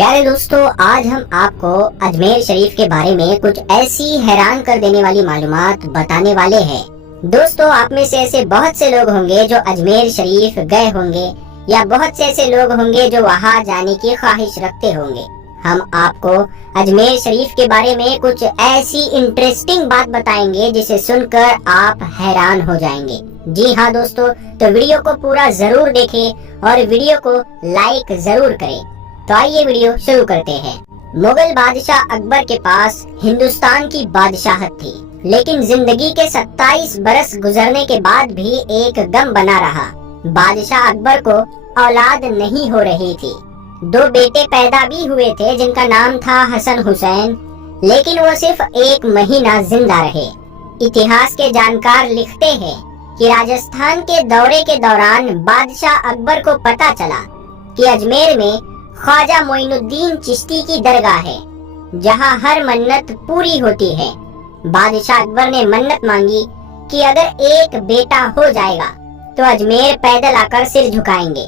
प्यारे दोस्तों, आज हम आपको अजमेर शरीफ के बारे में कुछ ऐसी हैरान कर देने वाली मालूमात बताने वाले हैं। दोस्तों, आप में से ऐसे बहुत से लोग होंगे जो अजमेर शरीफ गए होंगे या बहुत से ऐसे लोग होंगे जो वहां जाने की ख्वाहिश रखते होंगे। हम आपको अजमेर शरीफ के बारे में कुछ ऐसी इंटरेस्टिंग बात बताएंगे जिसे सुनकर आप हैरान हो जाएंगे। जी हाँ दोस्तों, तो वीडियो को पूरा जरूर देखें और वीडियो को लाइक जरूर करें। तो आइए वीडियो शुरू करते हैं। मुगल बादशाह अकबर के पास हिंदुस्तान की बादशाहत थी, लेकिन जिंदगी के 27 बरस गुजरने के बाद भी एक गम बना रहा। बादशाह अकबर को औलाद नहीं हो रही थी। 2 बेटे पैदा भी हुए थे जिनका नाम था हसन हुसैन, लेकिन वो सिर्फ 1 महीना जिंदा रहे। इतिहास के जानकार लिखते हैं कि राजस्थान के दौरे के दौरान बादशाह अकबर को पता चला कि अजमेर में ख्वाजा मोइनुद्दीन चिश्ती की दरगाह है, जहां हर मन्नत पूरी होती है। बादशाह अकबर ने मन्नत मांगी कि अगर एक बेटा हो जाएगा तो अजमेर पैदल आकर सिर झुकाएंगे।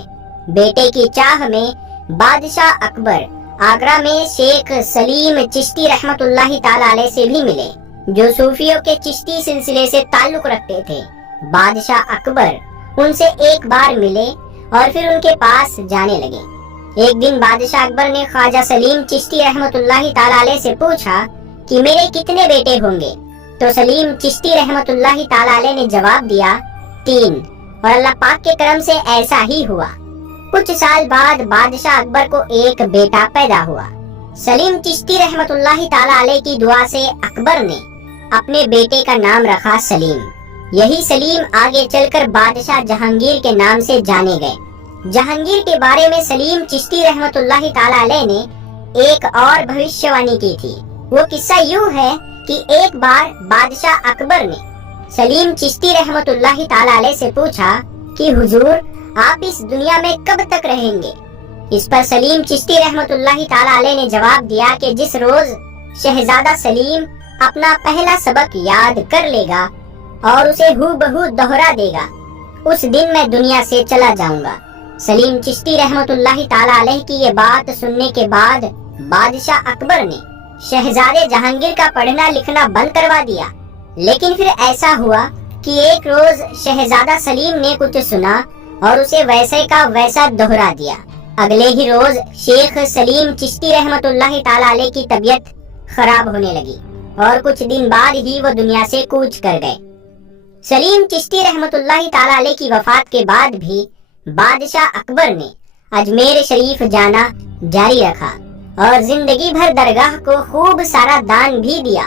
बेटे की चाह में बादशाह अकबर आगरा में शेख सलीम चिश्ती रहमतुल्लाहि ताला अलैह से भी मिले, जो सूफियों के चिश्ती सिलसिले से ताल्लुक रखते थे। बादशाह अकबर उनसे एक बार मिले और फिर उनके पास जाने लगे। एक दिन बादशाह अकबर ने ख्वाजा सलीम चिश्ती रहमतुल्लाहि ताला अलैह से पूछा कि मेरे कितने बेटे होंगे, तो सलीम चिश्ती रहमतुल्लाहि ताला अलैह ने जवाब दिया 3, और अल्लाह पाक के करम से ऐसा ही हुआ। कुछ साल बाद बादशाह अकबर को एक बेटा पैदा हुआ। सलीम चिश्ती रहमतुल्लाहि ताला अलैह की दुआ से अकबर ने अपने बेटे का नाम रखा सलीम। यही सलीम आगे चलकर बादशाह जहांगीर के नाम से जाने गए। जहांगीर के बारे में सलीम चिश्ती रहमतुल्लाहि ताला अलैह ने एक और भविष्यवाणी की थी। वो किस्सा यूं है कि एक बार बादशाह अकबर ने सलीम चिश्ती रहमतुल्लाहि ताला अलैह से पूछा कि हुजूर, आप इस दुनिया में कब तक रहेंगे। इस पर सलीम चिश्ती रहमतुल्लाहि ताला अलैह ने जवाब दिया कि जिस रोज शहजादा सलीम अपना पहला सबक याद कर लेगा और उसे हूबहू दोहरा देगा, उस दिन मैं दुनिया से चला जाऊंगा। सलीम चिश्ती रहमतुल्लाहि ताला अलैह की ये बात सुनने के बाद बादशाह अकबर ने शहजादे जहांगीर का पढ़ना लिखना बंद करवा दिया। लेकिन फिर ऐसा हुआ कि एक रोज शहजादा सलीम ने कुछ सुना और उसे वैसे का वैसा दोहरा दिया। अगले ही रोज शेख सलीम चिश्ती रहमतुल्लाहि ताला अलैह की तबीयत खराब होने लगी और कुछ दिन बाद ही वो दुनिया से कूच कर गए। सलीम चिश्ती रहमतुल्लाहि ताला अलैह की वफात के बाद भी बादशाह अकबर ने अजमेर शरीफ जाना जारी रखा और जिंदगी भर दरगाह को खूब सारा दान भी दिया।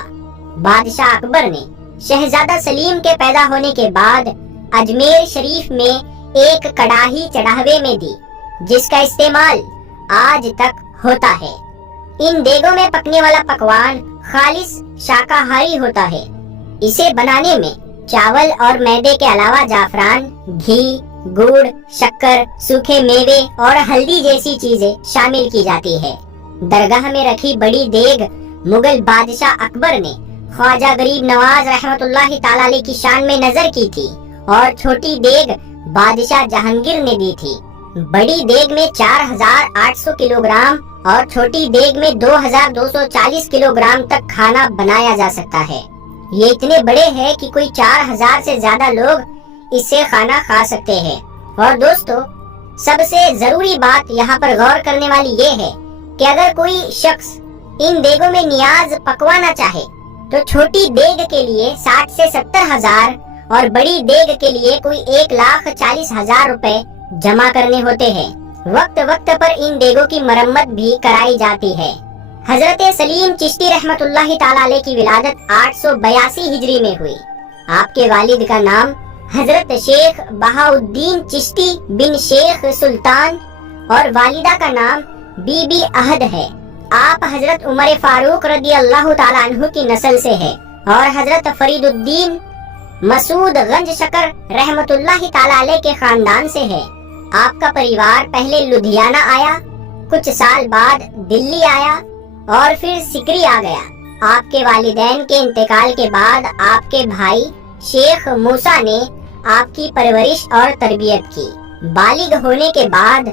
बादशाह अकबर ने शहजादा सलीम के पैदा होने के बाद अजमेर शरीफ में एक कड़ाही चढ़ावे में दी, जिसका इस्तेमाल आज तक होता है। इन देगों में पकने वाला पकवान खालिस शाकाहारी होता है। इसे बनाने में चावल और मैदे के अलावा जाफरान, घी, गुड़, शक्कर, सूखे मेवे और हल्दी जैसी चीजें शामिल की जाती है। दरगाह में रखी बड़ी देग मुगल बादशाह अकबर ने ख्वाजा गरीब नवाज रहमतुल्लाहि ताला अलैह की शान में नजर की थी और छोटी देग बादशाह जहांगीर ने दी थी। बड़ी देग में 4800 किलोग्राम और छोटी देग में 2240 किलोग्राम तक खाना बनाया जा सकता है। ये इतने बड़े हैं कि कोई 4000 से ज्यादा लोग इससे खाना खा सकते हैं। और दोस्तों, सबसे जरूरी बात यहाँ पर गौर करने वाली ये है कि अगर कोई शख्स इन देगों में नियाज पकवाना चाहे तो छोटी देग के लिए 60 से 70 हजार और बड़ी देग के लिए कोई 1,40,000 रुपए जमा करने होते हैं। वक्त वक्त पर इन देगों की मरम्मत भी कराई जाती है। हजरत सलीम चिश्ती रहमतुल्लाहि ताला अलैह की विलादत 882 हिजरी में हुई। आपके वालिद का नाम हजरत शेख बहाउद्दीन चिश्ती बिन शेख सुल्तान और वालिदा का नाम बीबी अहद है। आप हजरत उमर फारूक रदी अल्लाह ताला अन्हु की नस्ल से है और हजरत फरीदुद्दीन मसूद गंज शकर रहमतुल्लाहि ताला अलैह के खानदान से है। आपका परिवार पहले लुधियाना आया, कुछ साल बाद दिल्ली आया और फिर सिकरी आ गया। आपके वालिदैन के इंतकाल के बाद आपके भाई शेख मूसा ने आपकी परवरिश और तरबियत की। बालिग होने के बाद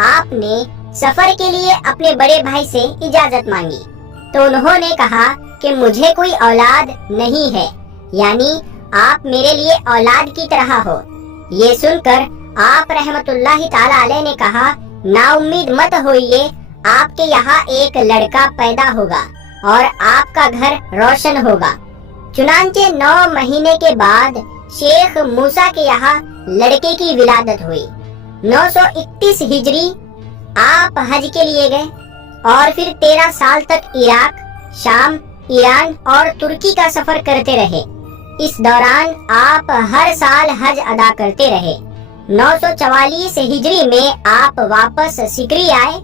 आपने सफर के लिए अपने बड़े भाई से इजाजत मांगी तो उन्होंने कहा कि मुझे कोई औलाद नहीं है, यानी आप मेरे लिए औलाद की तरह हो। ये सुनकर आप रहमतुल्लाहि ताला अलैह ने कहा, नाउम्मीद मत होइए, आपके यहाँ एक लड़का पैदा होगा और आपका घर रोशन होगा। चुनांचे 9 महीने के बाद शेख मूसा के यहाँ लड़के की विलादत हुई। 931 हिजरी आप हज के लिए गए और फिर 13 साल तक इराक, शाम, ईरान और तुर्की का सफर करते रहे। इस दौरान आप हर साल हज अदा करते रहे। 944 हिजरी में आप वापस सिकरी आए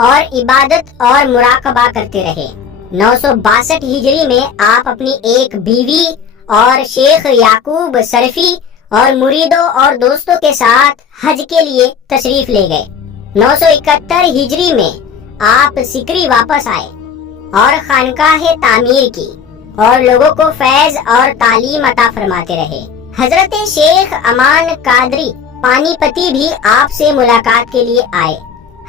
और इबादत और मुराकबा करते रहे। 962 हिजरी में आप अपनी एक बीवी और शेख याकूब सरफी और मुरीदों और दोस्तों के साथ हज के लिए तशरीफ ले गए। 971 हिजरी में आप सिकरी वापस आए और खानकाह तामीर की और लोगों को फैज और तालीम अता फरमाते रहे। हजरत शेख अमान कादरी पानीपती भी आपसे मुलाकात के लिए आए।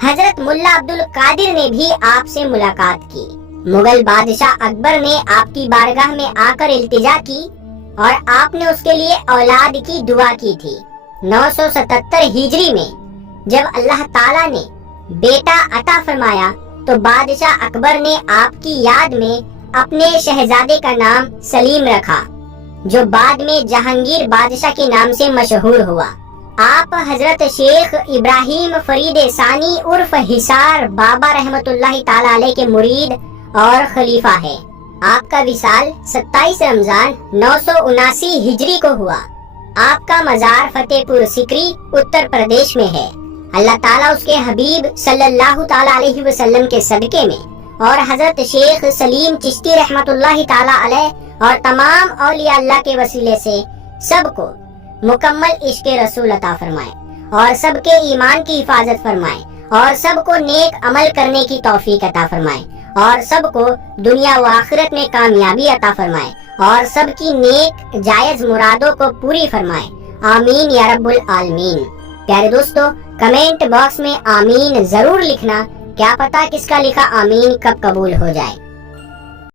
हजरत मुल्ला अब्दुल कादिर ने भी आपसे मुलाकात की। मुगल बादशाह अकबर ने आपकी बारगाह में आकर इल्तिजा की और आपने उसके लिए औलाद की दुआ की थी। 977 हिजरी में जब अल्लाह ताला ने बेटा अता फरमाया तो बादशाह अकबर ने आपकी याद में अपने शहजादे का नाम सलीम रखा, जो बाद में जहांगीर बादशाह के नाम से मशहूर हुआ। आप हजरत शेख इब्राहिम फरीद सानी उर्फ हिसार बाबा रहमतुल्लाहि ताला अलैह के मुरीद और खलीफा है। आपका विसाल 27 रमजान 979 हिजरी को हुआ। आपका मजार फतेहपुर सिकरी उत्तर प्रदेश में है। अल्लाह ताला उसके हबीब सल्लल्लाहु ताला अलैहि वसल्लम के सदके में और हजरत शेख सलीम चिश्ती रहमतुल्लाहि ताला अलैह और तमाम औलिया अल्लाह के वसीले से सबको मुकम्मल इश्क रसूल अता फरमाए और सबके ईमान की हिफाजत फरमाए और सबको नेक अमल करने की तौफीक अता फरमाए और सबको दुनिया व आखिरत में कामयाबी अता फरमाए और सबकी नेक जायज मुरादों को पूरी फरमाए। आमीन या रब्बुल आलमीन। प्यारे दोस्तों, कमेंट बॉक्स में आमीन जरूर लिखना, क्या पता किसका लिखा आमीन कब कबूल हो जाए।